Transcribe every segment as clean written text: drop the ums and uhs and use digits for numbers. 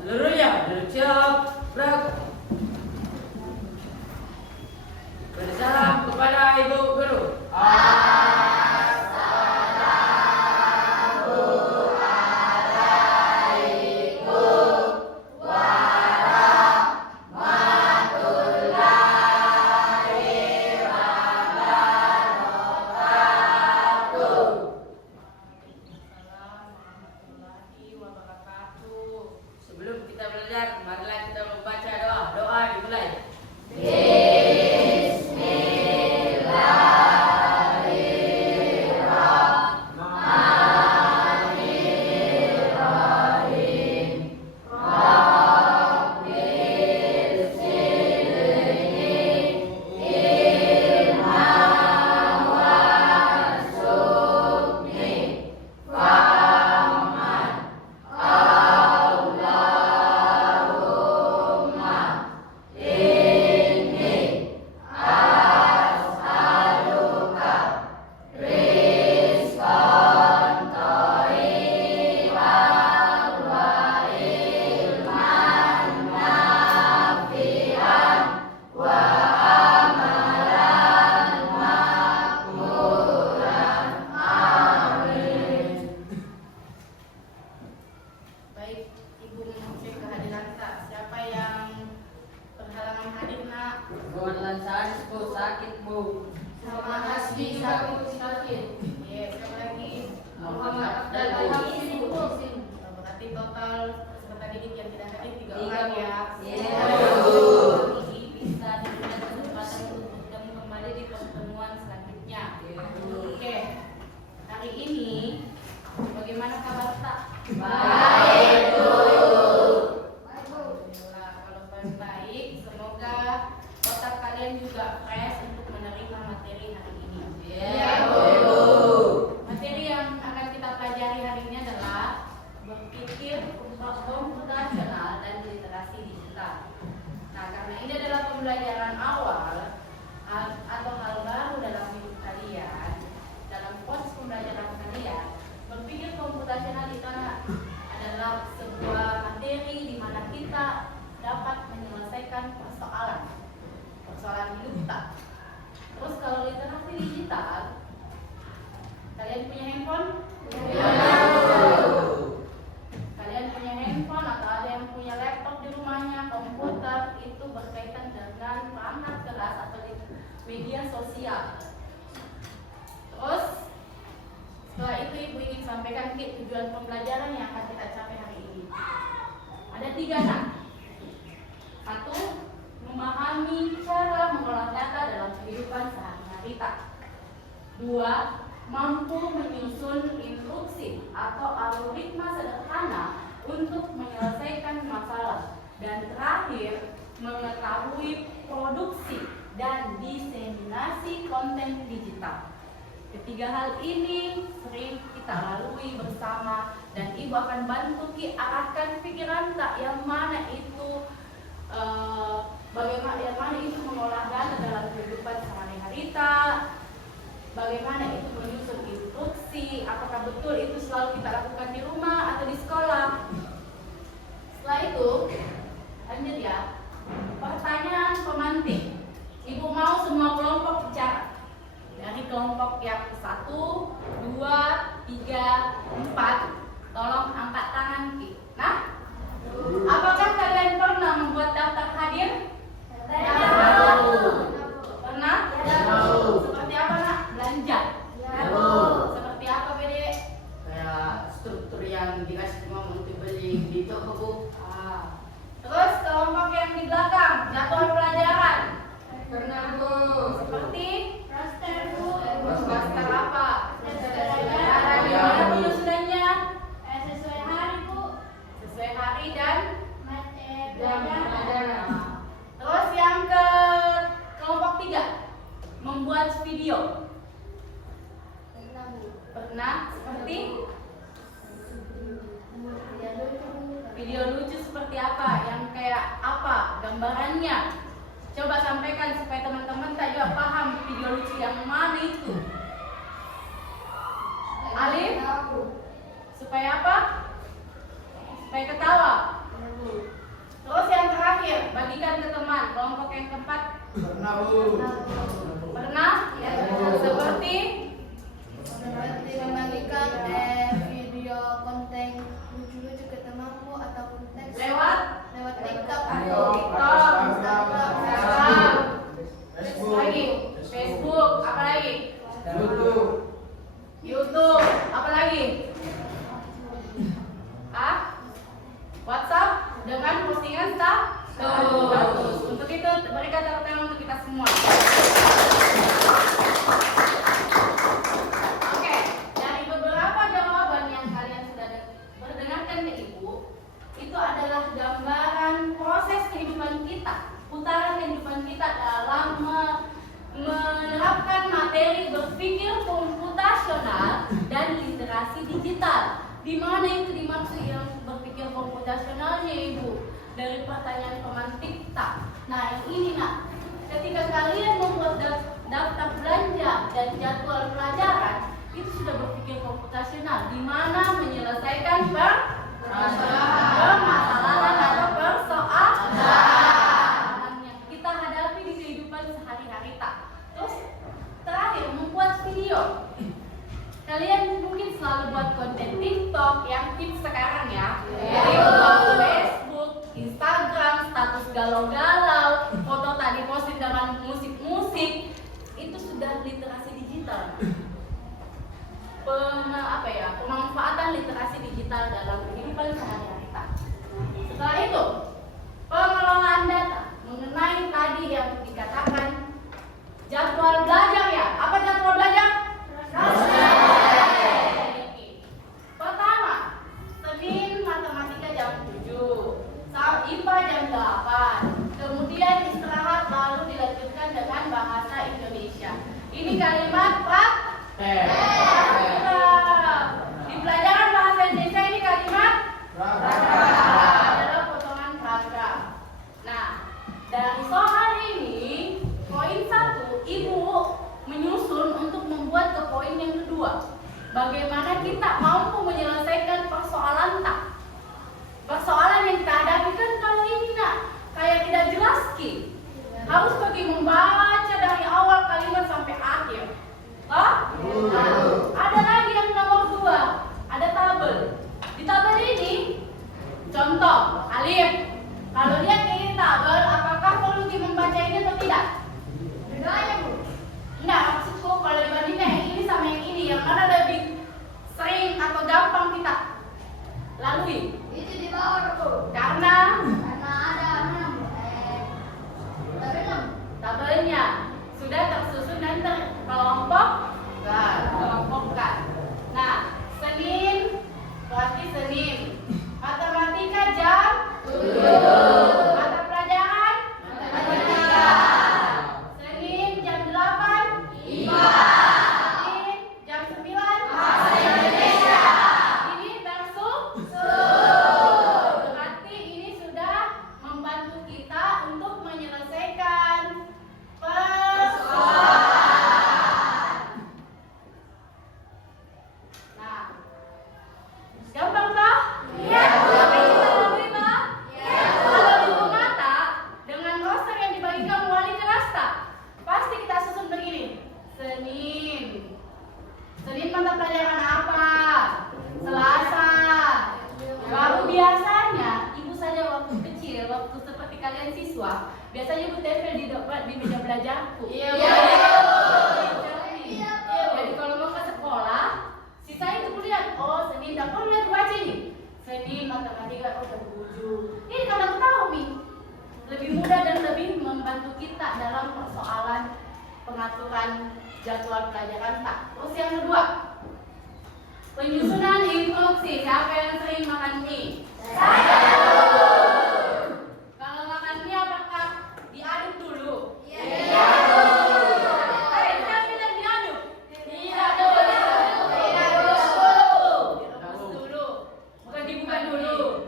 Seluruhnya bersiap, gerak. Bersalam kepada Ibu Guru. Warahmatullahi wabarakatuh. Sebelum kita belajar, marilah kita membaca doa. Doa dimulai. Baik, Ibu mengecek kehadiran tak. Siapa yang berhalangan hadir, Nak? Buat lansaran Bu sakit Bu. Sama Hasbi sakit. Iya, siapa lagi? Muhammad Abdul Hasbi Muhsin. Berarti total peserta didik yang tidak hadir 3 orang ya. Iya. Ini bisa diberikan kesempatan untuk bertemu kembali di pertemuan selanjutnya. Oke, hari ini bagaimana kabar tak? Baik, Bu. Alhamdulillah, kalau baik, semoga otak kalian juga fresh untuk menerima materi hari ini. Iya, Bu. Materi yang akan kita pelajari hari ini adalah berpikir komputasional dan literasi digital. Nah, karena ini adalah pembelajaran awal atau hal baru dalam hidup kalian, dalam proses pembelajaran kalian, berpikir komputasional itu adalah sebuah materi di mana kita dapat menyelesaikan persoalan hidup kita. Terus kalau literasi digital, kalian punya handphone? Kalian punya handphone atau ada yang punya laptop di rumahnya, komputer, itu berkaitan dengan perangkat keras atau media sosial. Terus setelah itu Ibu ingin sampaikan tujuan pembelajaran yang akan kita capai hari ini. Ada 3 nak. 1. Memahami cara mengolah data dalam kehidupan sehari-hari tak. 2. Mampu menyusun instruksi atau algoritma sederhana untuk menyelesaikan masalah. Dan terakhir, mengetahui produksi dan diseminasi konten digital. Ketiga hal ini sering kita lalui bersama dan Ibu akan bantu arahkan pikiran tak yang mana itu bagaimana yang mana itu mengolah data dalam kehidupan sehari-hari tak, bagaimana itu menyusun instruksi, apakah betul itu selalu kita lakukan di rumah atau di sekolah. Setelah itu lanjut ya, pertanyaan pemantik. Ibu mau semua kelompok bicara. Dari kelompok yang 1, 2, 3, 4, tolong angkat tangan. Nah, apakah kalian pernah membuat daftar hadir? Pernah? Seperti apa nak? Belanja? Seperti apa Bede? Kayak struktur yang dikasih mama untuk beli di toko Bu. Terus kelompok yang di belakang, jadwal pelajaran. Pernah Bu. Seperti? Raster Bu. Raster apa? Sesuai Gimana penyusunannya? sesuai hari Bu. Sesuai hari dan Pelajaran. Terus yang ke kelompok 3, membuat video. Pernah? Seperti? Video lucu seperti apa? Yang kayak apa? Gambarannya? Coba sampaikan supaya teman-teman tak juga paham video lucu yang mana itu. Alif? Supaya apa? Supaya ketawa. bagikan ke teman. Kelompok yang keempat Pernah, Bu. pernah? Seperti membagikan video konten lucu-lucu ke temanmu ataupun teks lewat lewat TikTok TikTok, Instagram. Facebook. lagi Facebook, apa lagi? YouTube. YouTube, apa lagi? WhatsApp dengan postingan status. Untuk itu mereka terutama untuk kita semua. Oke, dari beberapa jawaban yang kalian sudah mendengarkan ke Ibu, itu adalah gambaran proses kehidupan kita, putaran kehidupan kita dalam menerapkan materi berpikir komputasional dan literasi digital. Di mana itu dimaksud yang berpikir komputasionalnya, Ibu? Dari pertanyaan pemantikta. Nah, yang ini nak, ketika kalian membuat daftar belanja dan jadwal pelajaran, itu sudah berpikir komputasional, di mana menyelesaikan permasalahan atau persoalan yang kita hadapi di kehidupan sehari-hari tak. Terus terakhir membuat video. Kalian mungkin selalu buat konten TikTok yang tips sekarang ya. TikTok, Facebook, Instagram, status galau-galau, foto tadi posting dengan musik-musik, itu sudah literasi digital. Pemanfaatan literasi digital dalam kehidupan sehari-hari. Setelah itu, pengelolaan data mengenai tadi yang dikatakan jadwal belajar ya. Apa jadwal belajar? Pertama, Senin matematika jam 7, IPA jam 8. Kemudian istirahat lalu dilanjutkan dengan bahasa Indonesia. Ini kalimat praktek. Di pelajaran bahasa Indonesia ini kalimat adalah potongan paragraf. Nah, dari soal ini poin 1 Ibu menyusun untuk membuat ke poin yang kedua. Bagaimana kita mampu menyelesaikan persoalan tak? Persoalan yang kita hadapi kan kalau ini nak kayak tidak jelas ki. Harus pergi membaca dari awal kalimat sampai akhir. Ada lagi yang nomor 2, ada tabel. Di tabel ini contoh alif. Kalau lihat ini tabel, apakah perlu membaca ini atau tidak? Bedanya, Bu? Enggak, maksudku kalau dibandingkan yang ini sama yang ini, yang mana lebih sering atau gampang kita lalui? Itu di bawah, Bu. Karena Ada tabelnya sudah tersusun dan terkelompokkan. Nah, Senin berarti Senin. Matematika jam 7. Mata pelajaran matematika. Senin jam 8 IPA. Senin jam 9 bahasa Indonesia. Ini berarti ini sudah membantu kita untuk menyelesaikan persoalan. Nah, gampang toh? Iya. Apa yang kita lalui, Pak? Iya. Kalau itu mata dengan roster yang dibagikan wali kelas tak? Pasti kita susun begini. Senin mata pelajaran apa? Selasa. Baru biasanya ibu saja waktu kecil, waktu seperti kalian siswa, biasanya ibu tempel di meja belajarku. Iya. Jadi kalau mau ke sekolah, sisa itu kuliah. Oh, Senin dapat lihat baca ini. Senin matematika jam 7. Ini kalau tahu nih, lebih mudah dan lebih membantu kita dalam persoalan pengaturan jadwal pelajaran tak. Terus yang kedua, penyusunan instruksi. Siapa yang sering makan mie? Saya. Kalau makan mie apakah diaduk dulu? Iya. Siapa bilang diaduk? Tidak dulu. Direbus dulu. Bukan dibuka dulu.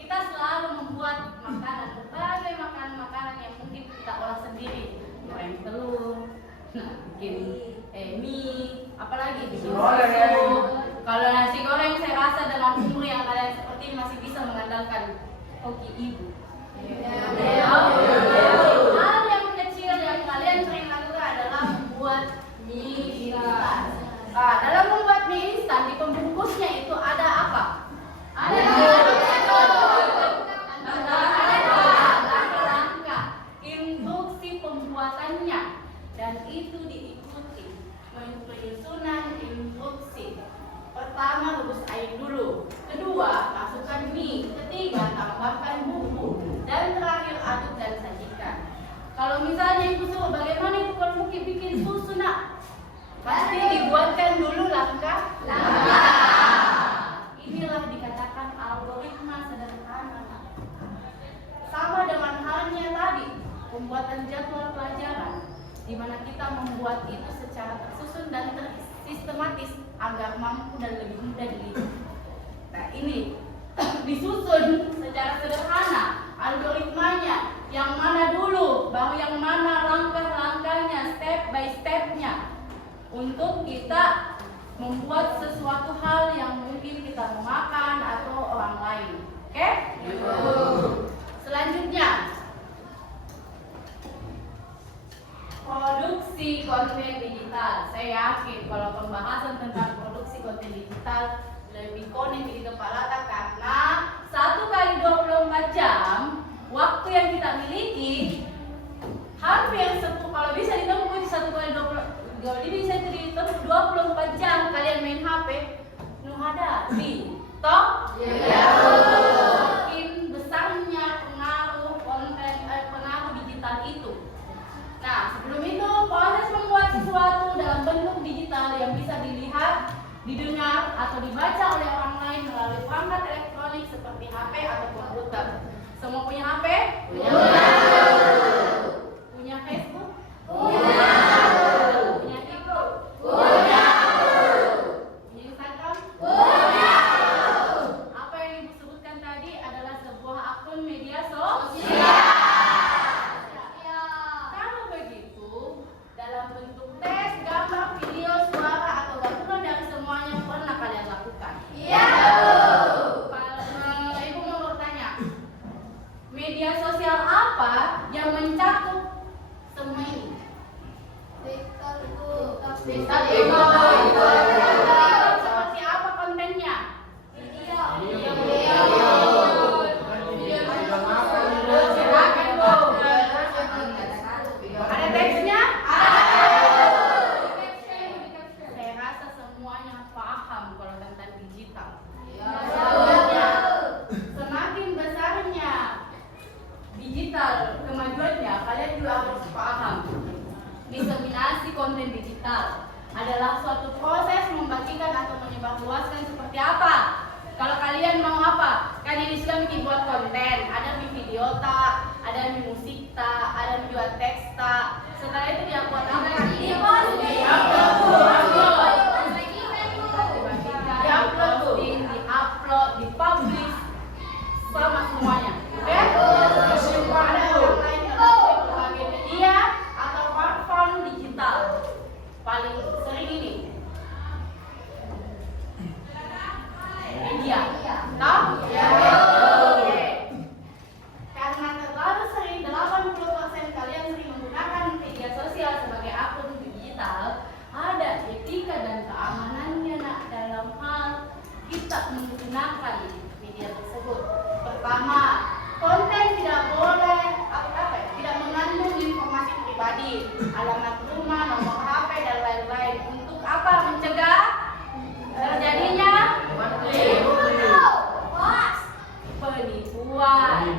Kita selalu membuat makanan, berbagai makanan yang mungkin kita olah sendiri. Goreng telur, bikin mie, apalagi bikin susu. Kalau nasi goreng saya rasa dengan umur umur yang kalian seperti ini masih bisa mengandalkan hoki ibu? Hal yang kecil yang kalian sering lakukan adalah membuat mie instan. Dalam membuat mie instan di pembungkusnya itu ada apa? Ada langkah-langkah instruksi pembuatannya, dan itu diikuti penyusunan instruksi. Pertama, rebus air dulu. Kedua, masukkan mie. Ketiga, tambahkan bumbu. Dan terakhir, aduk dan sajikan. Kalau misalnya ibu suruh bagaimana ibu kalau mau bikin susu nak? Pasti dibuatkan dulu langkah. Inilah dikatakan algoritma sederhana. Sama dengan halnya tadi, pembuatan jadwal pelajaran, di mana kita membuat itu secara tersusun dan sistematis agar mampu dan lebih mudah dilihat. Nah, ini disusun secara sederhana algoritmanya, yang mana dulu, baru yang mana langkah-langkahnya, step by stepnya, untuk kita membuat sesuatu hal yang mungkin kita mau makan atau orang lain. Oke? Selanjutnya, produksi konten digital. Saya yakin kalau pembahasan tentang produksi konten digital lebih konek di kepala kita, karena 1 kali 24 jam waktu yang kita miliki hampir 10, kalau bisa ditempuh 1 kali 20, kalau bisa ditempuh 24 jam kalian main HP, nuhadapi toh? Makin besarnya pengaruh pengaruh digital itu. Nah, sebelum itu proses membuat sesuatu dalam bentuk digital yang bisa dilihat, didengar, atau dibaca oleh orang lain melalui perangkat elektronik seperti HP atau komputer. Semua punya HP? Punya Facebook? Punya TikTok? Punya Instagram? Apa yang ibu sebutkan tadi adalah sebuah akun media sosial. Kalau begitu, dalam bentuk tes, gambar, video, suara, atau gabungan dari semuanya pernah kalian lakukan? Ibu mau bertanya, media sosial apa yang mencakup semua ini? TikTok. Seperti apa kontennya? Ada teksnya? Saya rasa semuanya paham kalau tentang digital. Semakin besarnya digital kemajuannya, kalian juga harus paham. Diseminasi konten digital adalah suatu proses membagikan atau menyebarluaskan seperti apa. Kalau kalian mau apa? Kan ini sudah bikin buat konten, ada video tak, ada musik tak, ada juga teks tak. Setelah itu dia buat apa? Di-upload, di-publish, sama semuanya. Oke? Ada orang lain sebagai media atau platform digital. Paling sering ini media. Tahu? Oke. Karena terlalu sering, 80% kalian sering menggunakan media sosial sebagai akun digital, ada etika dan keamanannya nak dalam hal kita menggunakan media tersebut. Pertama, konten tidak boleh tidak mengandung informasi pribadi, alamat rumah, nomor HP, dan lain-lain. Untuk apa? Mencegah terjadinya penipuan.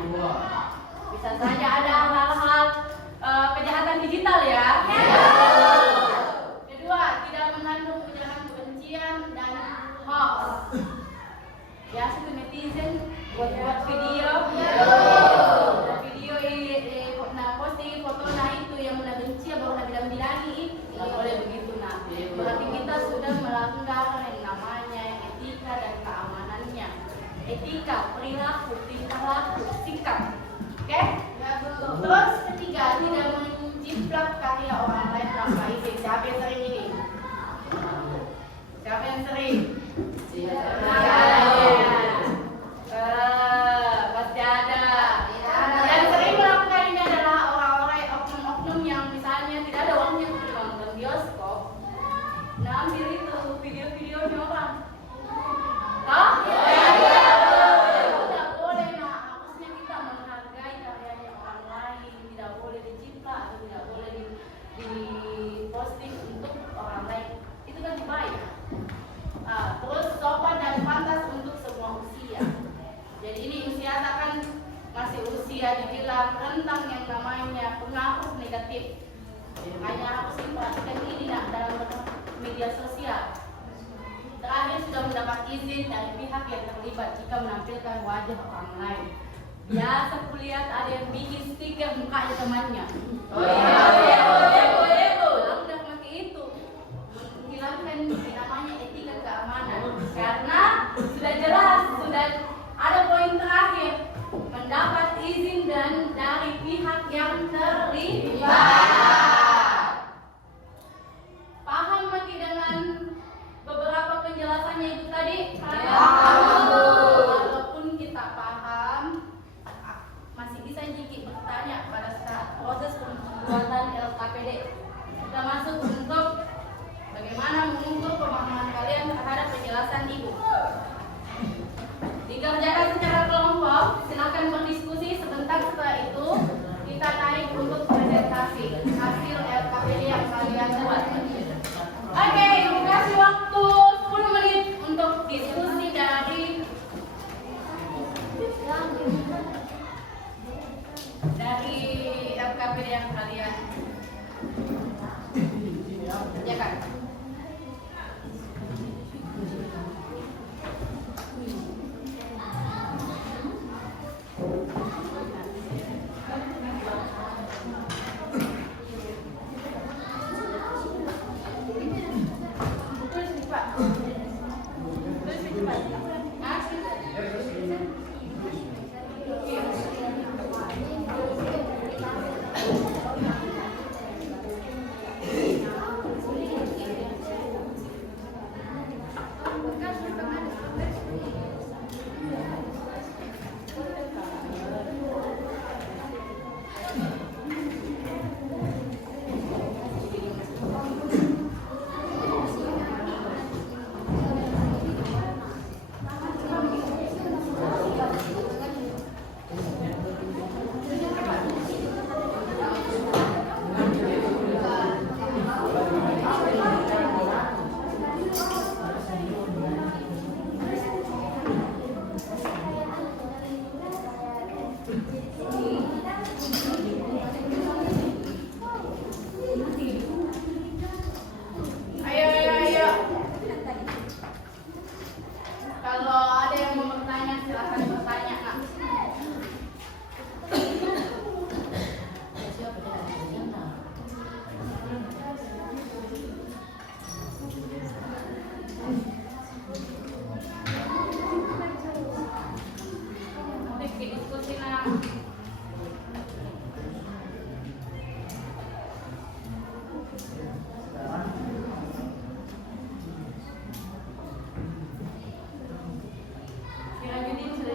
Bisa saja ada hal-hal kejahatan digital ya. Kedua, tidak mengandung ujaran kebencian dan hoax. Biasa tuh netizen buat video, video posting foto itu yang mana benci baru bilang-bilangi, nggak boleh begitu nah. Berarti kita sudah melanggar yang namanya etika dan keamanannya. Etika, perilaku, tingkah laku, sikap. Oke? Terus ketiga, tidak menjiplak karya orang lain tanpa izin. Siapa yang sering ini? Siapa yang sering? Makanya harus diperhatikan ini nak dalam media sosial. Terakhir sudah mendapat izin dari pihak yang terlibat jika menampilkan wajah orang lain. Biasa kulihat ada yang bikin stiker mukanya temannya. Aku udah pakai itu. Menghilangkan namanya etika keamanan. Karena sudah jelas, sudah ada poin terakhir. Mendapat izin dan dari pihak yang terlibat. Paham Maki dengan beberapa penjelasannya itu tadi? Walaupun kita paham, masih bisa sedikit bertanya pada saat proses pembuatan LKPD. Kita masuk untuk bagaimana mengukur pemahaman kalian terhadap penjelasan Ibu. Dikerjakan secara kelompok, silakan berdiskusi sebentar. Setelah itu kita naik untuk presentasi hasil LKPD yang kalian buat. Oke, dikasih waktu 10 menit untuk diskusi dari LKPD yang kalian kerjakan.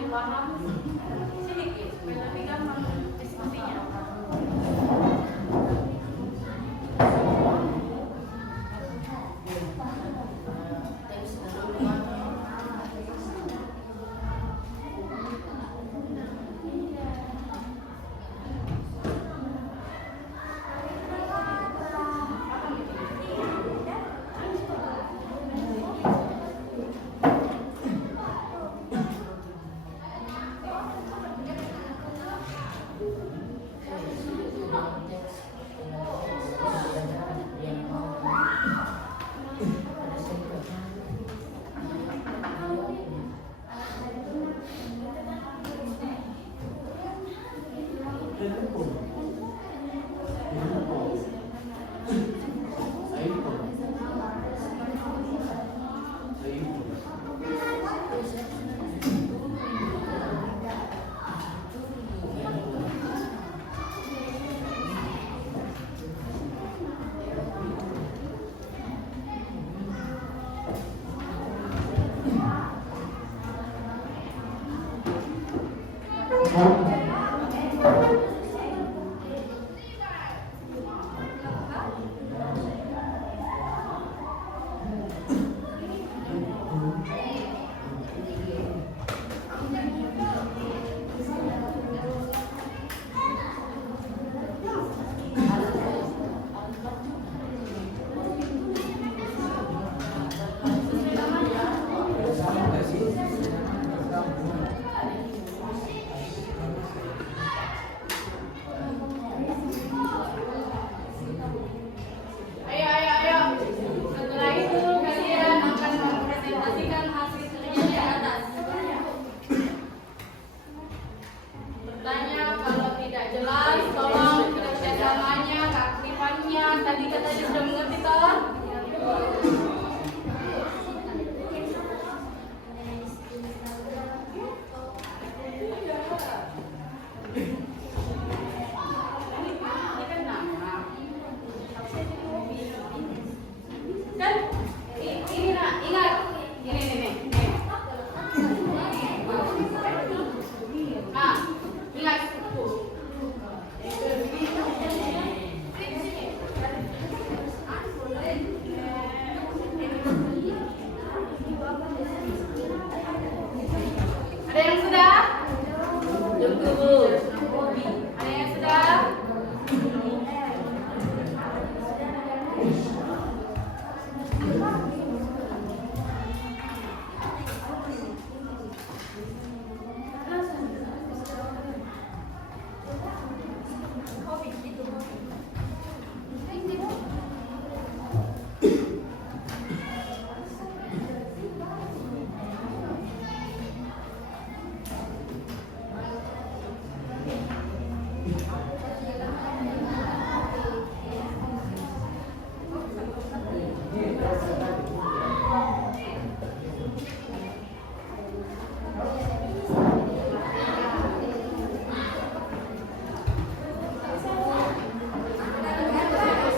Paham sedikit, lebih gampang diskusinya.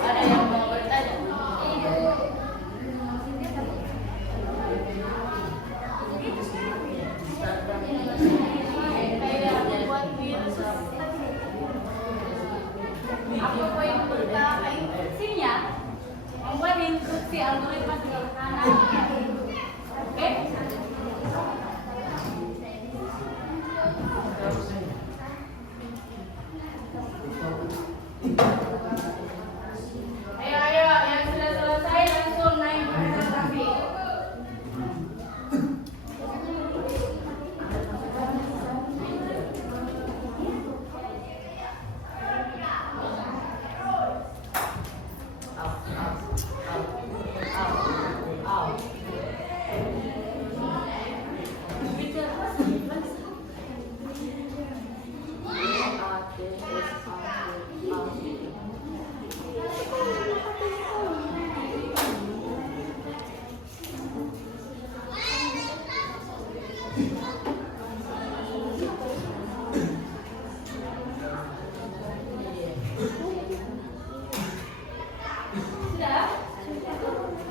Ada yang mau bertanya? Kayak membuat virus. Apa poin pertama instruksinya? Membuat instruksi algoritma sederhana. Oke? Ayo, yang sudah selesai langsung naik presentasi. Sudah?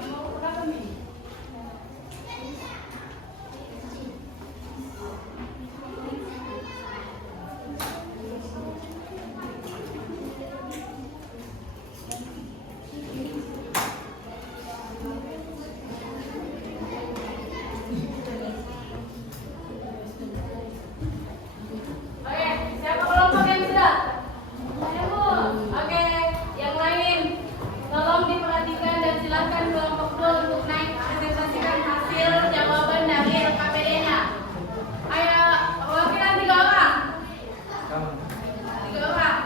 Mau berapa menit? Oke, siapa kelompok yang sudah? Saya Bu. Oke, yang lain tolong diperhatikan dan silakan kelompok 2 untuk naik presentasikan hasil jawaban dari LKPD-nya. Ayo, perwakilan 3 orang. 3 orang.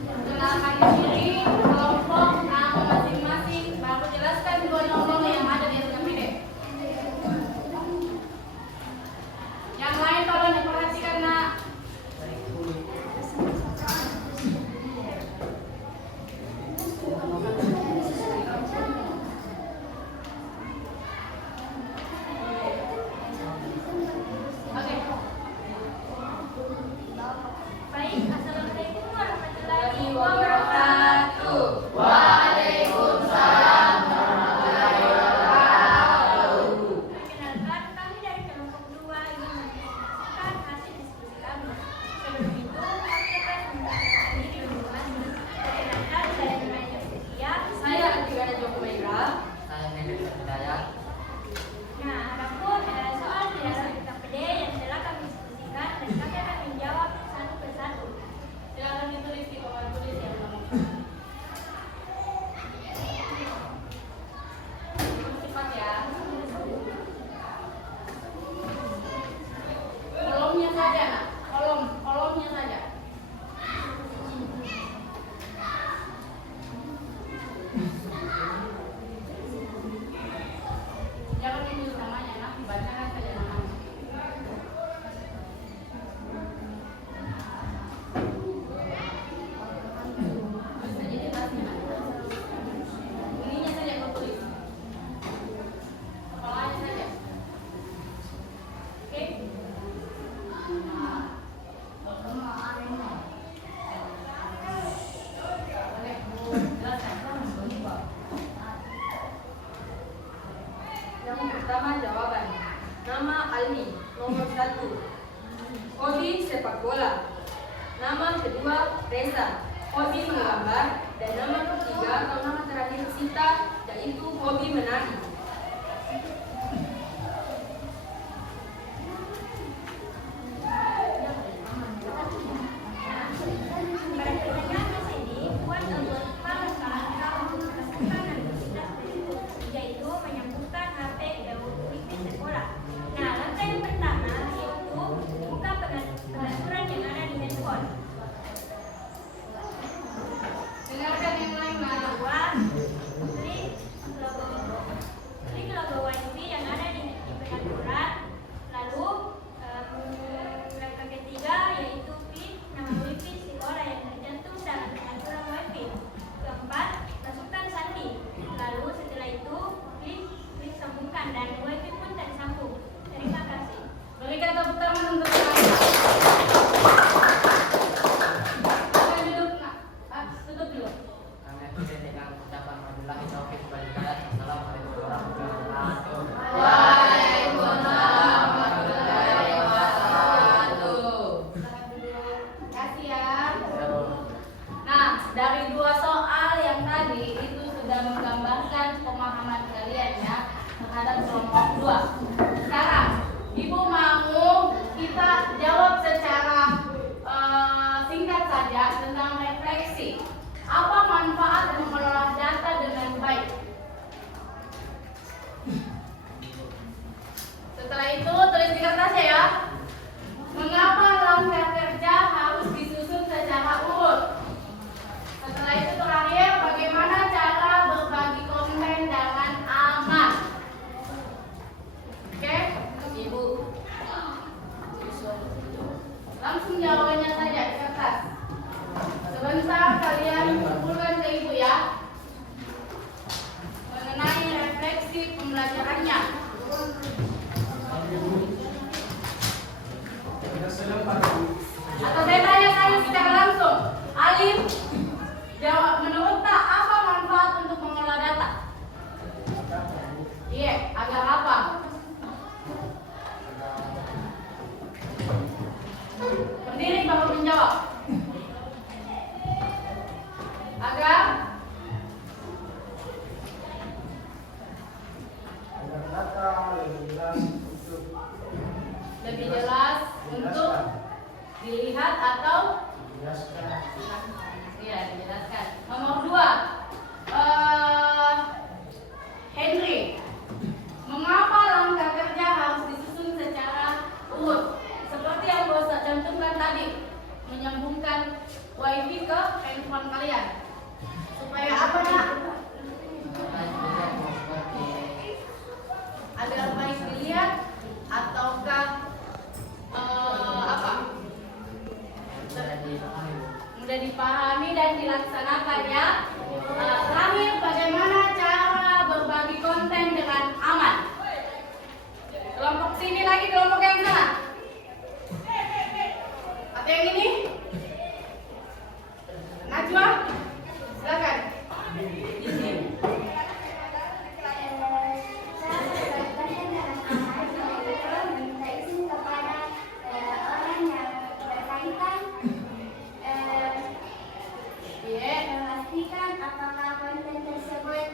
Kenalkan diri, kelompok, nama masing-masing, baru jelaskan 2 nomor yang ada di LKPD. Yang lain tolong diperhatikan, Nak. Oke. Baik, assalamualaikum warahmatullahi Wabarakatuh. Waalaikumsalam warahmatullahi wabarakatuh. Perkenalkan, kami dari kelompok 2 ingin mendiskusikan hasil diskusi kami. Sebelum itu, kami akan memperkenalkan diri dulu. Perkenalkan, saya namanya Setia. Saya Atigana Joko Maira. Saya Nenek Hidayat. Nah, adapun soal tidak LKPD yang telah kami diskusikan dan kami akan menjawab satu persatu. Silakan ditulis di papan tulis yang nomor. Cepat ya. Kolomnya saja, Nak. Kolomnya saja. Jangan ditulis namanya, Nak. Dibacakan saja namanya. Jadi di tasnya, Nak. Ininya saja kau tulis. Kepalanya saja. Oke? Yang pertama jawaban. Nama Ali, nomor 1. Hobi sepak bola. Nama kedua Reza, hobi menggambar. Dan nama ketiga atau nama terakhir Sita, yaitu hobi menari. Pada pertanyaan ini, buat algoritma langkah-langkah untuk melakukan aktivitas berikut, yaitu menyambungkan HP ke wifi sekolah. Nah, langkah yang pertama, dilaksanakan ya. Terakhir, bagaimana cara berbagi konten dengan aman? Kelompok sini lagi, kelompok yang sana. Atau yang ini? Najwa, silakan. Memastikan apakah konten tersebut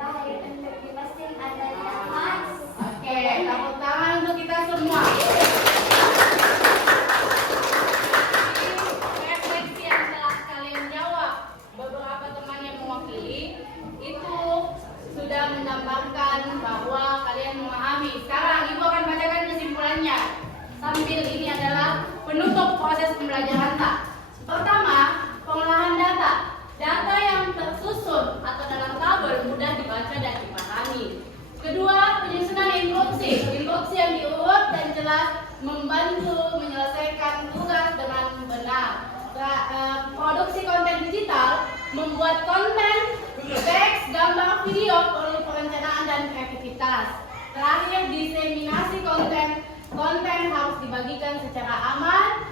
bahaya untuk diposting adanya hoax. Oke, tepuk tangan untuk kita semua. Refleksi yang telah kalian jawab, beberapa teman yang mewakili itu sudah menggambarkan bahwa kalian memahami. Sekarang Ibu akan bacakan kesimpulannya. Sambil ini adalah penutup proses pembelajaran tak. Pertama, pengolahan data. Data yang tersusun atau dalam tabel mudah dibaca dan dipahami. Kedua, penyusunan instruksi. Instruksi yang diurut dan jelas membantu menyelesaikan tugas dengan benar. Produksi konten digital, membuat konten, teks, gambar, video perlu perencanaan dan kreativitas. Terakhir, diseminasi konten. Konten harus dibagikan secara aman,